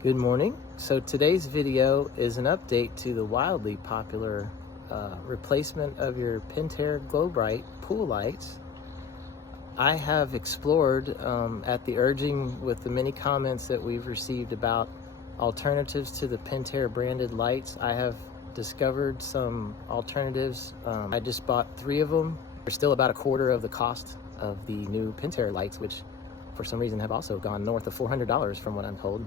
Good morning. So today's video is an update to the wildly popular replacement of your Pentair GloBrite pool lights. I have explored at the urging with the many comments that we've received about alternatives to the Pentair branded lights. I have discovered some alternatives. I just bought 3 of them. They're still about a quarter of the cost of the new Pentair lights, which for some reason have also gone north of $400 from what I'm told.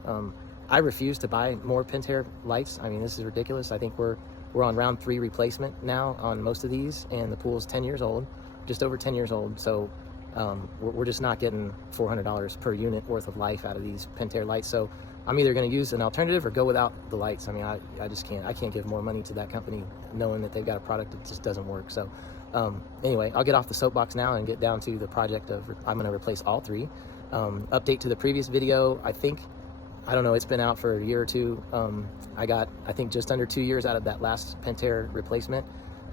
I refuse to buy more Pentair lights. I mean, this is ridiculous. I think we're on round 3 replacement now on most of these, and the pool's 10 years old, just over 10 years old. So we're just not getting $400 per unit worth of life out of these Pentair lights. So I'm either going to use an alternative or go without the lights. I mean, I just can't. I can't give more money to that company knowing that they've got a product that just doesn't work. So anyway, I'll get off the soapbox now and get down to the project of I'm going to replace all 3. Update to the previous video. I don't know, it's been out for a year or 2. I got, I think, just under 2 years out of that last Pentair replacement.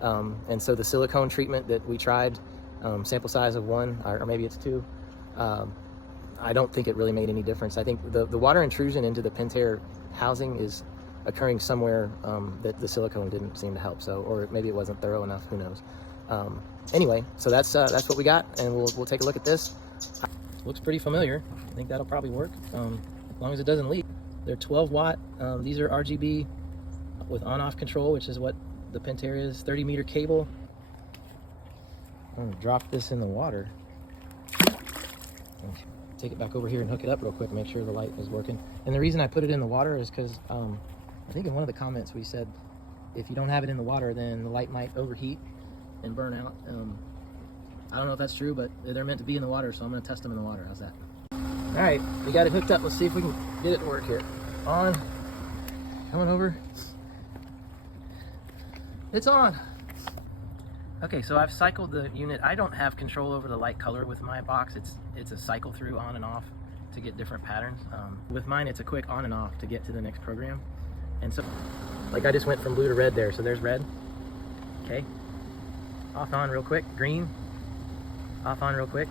And so the silicone treatment that we tried, sample size of 1, or maybe it's 2, I don't think it really made any difference. I think the water intrusion into the Pentair housing is occurring somewhere that the silicone didn't seem to help. So, or maybe it wasn't thorough enough, who knows. Anyway, so that's what we got, and we'll take a look at this. Looks pretty familiar. I think that'll probably work. As long as it doesn't leak. They're 12 watt. These are RGB with on-off control, which is what the Pentair is. 30-meter cable. I'm gonna drop this in the water. Take it back over here and hook it up real quick and make sure the light is working. And the reason I put it in the water is because I think in one of the comments we said if you don't have it in the water, then the light might overheat and burn out. I don't know if that's true, but they're meant to be in the water, so I'm gonna test them in the water. How's that? All right, we got it hooked up. Let's see if we can get it to work here. On, coming over. It's on. Okay, so I've cycled the unit. I don't have control over the light color with my box. It's a cycle through on and off to get different patterns. With mine, it's a quick on and off to get to the next program. And so, like I just went from blue to red there. So there's red. Okay. Off on real quick. Green. Off on real quick.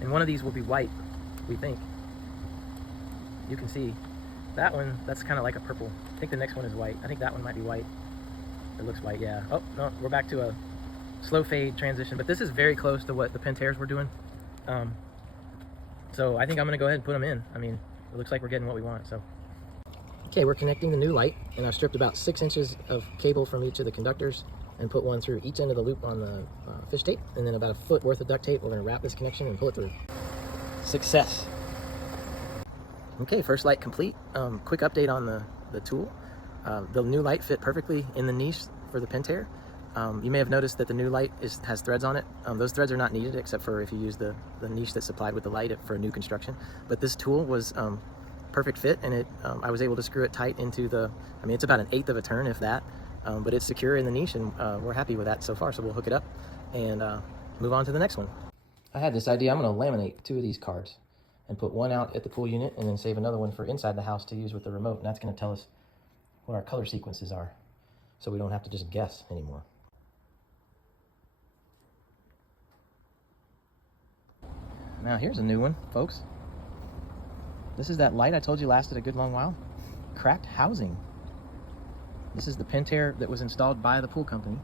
And one of these will be white, we think. You can see that one, that's kind of like a purple. I think the next one is white. I think that one might be white. It looks white, yeah. Oh, no, we're back to a slow fade transition, but this is very close to what the Pentairs were doing. So I think I'm gonna go ahead and put them in. I mean, it looks like we're getting what we want, so. Okay, we're connecting the new light, and I've stripped about 6 inches of cable from each of the conductors and put one through each end of the loop on the fish tape, and then about 1 foot worth of duct tape. We're gonna wrap this connection and pull it through. Success. Okay, first light complete. Quick update on the tool. The new light fit perfectly in the niche for the Pentair. You may have noticed that the new light has threads on it. Those threads are not needed except for if you use the niche that's supplied with the light for a new construction. But this tool was perfect fit, and I was able to screw it tight into I mean, it's about 1/8 of a turn, if that. But it's secure in the niche, and we're happy with that so far. So we'll hook it up and move on to the next one. I had this idea. I'm going to laminate 2 of these cards and put one out at the pool unit and then save another one for inside the house to use with the remote. And that's going to tell us what our color sequences are, so we don't have to just guess anymore. Now here's a new one, folks. This is that light I told you lasted a good long while. Cracked housing. This is the Pentair that was installed by the pool company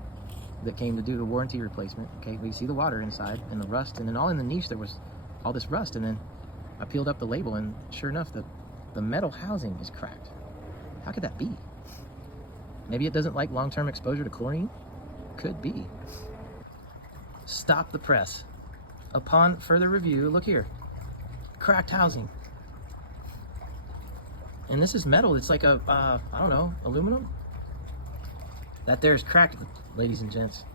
that came to do the warranty replacement. Okay, we see the water inside and the rust, and then all in the niche there was all this rust, and then I peeled up the label, and sure enough, the metal housing is cracked. How could that be? Maybe it doesn't like long-term exposure to chlorine? Could be. Stop the press. Upon further review, look here. Cracked housing. And this is metal. It's like I don't know, aluminum? That there is cracked, ladies and gents.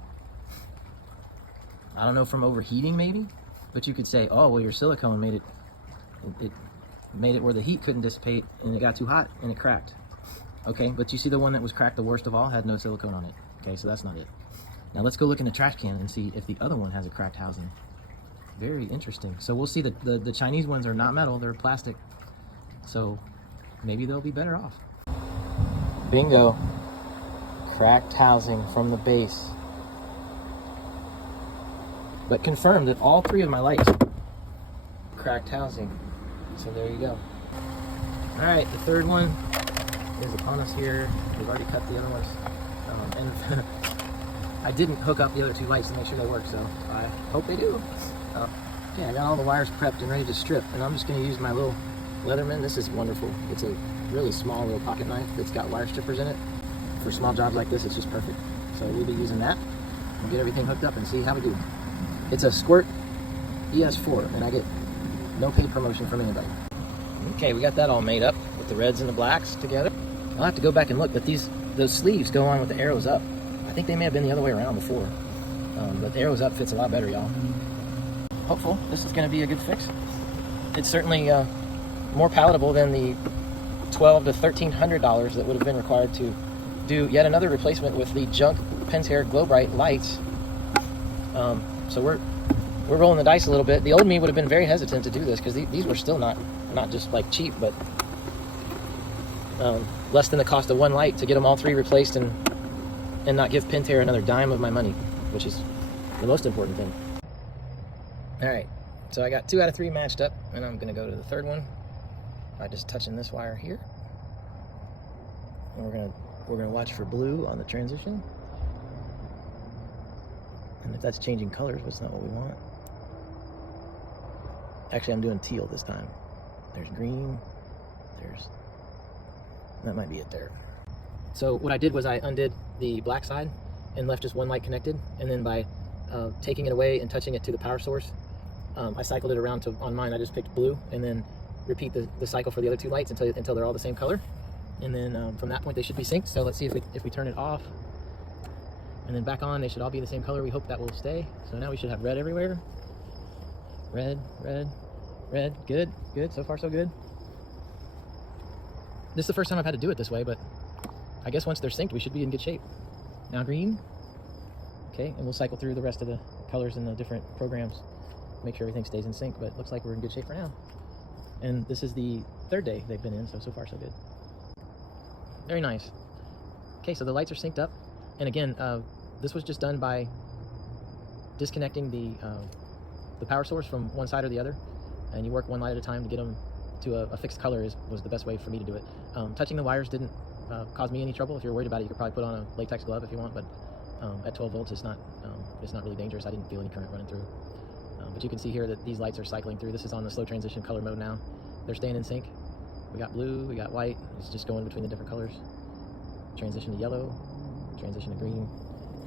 I don't know, from overheating maybe? But you could say, oh, well, your silicone made it made it where the heat couldn't dissipate, and it got too hot and it cracked. Okay, but you see the one that was cracked the worst of all had no silicone on it. Okay, so that's not it. Now let's go look in the trash can and see if the other one has a cracked housing. Very interesting. So we'll see that the Chinese ones are not metal, they're plastic. So maybe they'll be better off. Bingo. Cracked housing from the base. But confirmed that all 3 of my lights cracked housing. So there you go. All right, the third one is upon us here. We've already cut the other ones. And I didn't hook up the other two lights to make sure they work, so I hope they do. Okay, I got all the wires prepped and ready to strip, and I'm just going to use my little Leatherman. This is wonderful. It's a really small little pocket knife that's got wire strippers in it. For small jobs like this, it's just perfect. So we'll be using that and get everything hooked up and see how we do. It's a Squirt ES4, and I get no paid promotion from anybody. Okay, we got that all made up with the reds and the blacks together. I'll have to go back and look, but those sleeves go on with the arrows up. I think they may have been the other way around before. But the arrows up fits a lot better, y'all. Hopeful this is going to be a good fix. It's certainly more palatable than the $1,200 to $1,300 that would have been required to do yet another replacement with the junk Pentair GloBrite lights. So we're rolling the dice a little bit. The old me would have been very hesitant to do this because these were still not just like cheap, but less than the cost of one light to get them all three replaced and not give Pentair another dime of my money, which is the most important thing. All right, so I got 2 out of 3 matched up, and I'm gonna go to the third one by just touching this wire here. And we're gonna watch for blue on the transition. And if that's changing colors, that's not what we want. Actually, I'm doing teal this time. There's green, that might be it there. So what I did was I undid the black side and left just one light connected, and then by taking it away and touching it to the power source, I cycled it around to, on mine I just picked blue, and then repeat the cycle for the other 2 lights until they're all the same color. And then from that point they should be synced. So let's see if we turn it off and then back on, they should all be the same color. We hope that will stay. So now we should have red everywhere. Red, red, red. Good, good. So far so good. This is the first time I've had to do it this way, but I guess once they're synced, we should be in good shape. Now green. Okay, and we'll cycle through the rest of the colors in the different programs, make sure everything stays in sync, but it looks like we're in good shape for now. And this is the 3rd day they've been in, so far so good. Very nice. Okay, so the lights are synced up. And again, this was just done by disconnecting the power source from one side or the other. And you work one light at a time to get them to a fixed color was the best way for me to do it. Touching the wires didn't cause me any trouble. If you're worried about it, you could probably put on a latex glove if you want, but at 12 volts it's not really dangerous. I didn't feel any current running through. But you can see here that these lights are cycling through. This is on the slow transition color mode now. They're staying in sync. We got blue, we got white. It's just going between the different colors. Transition to yellow, transition to green.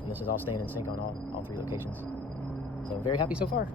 And this is all staying in sync on all 3 locations. So very happy so far.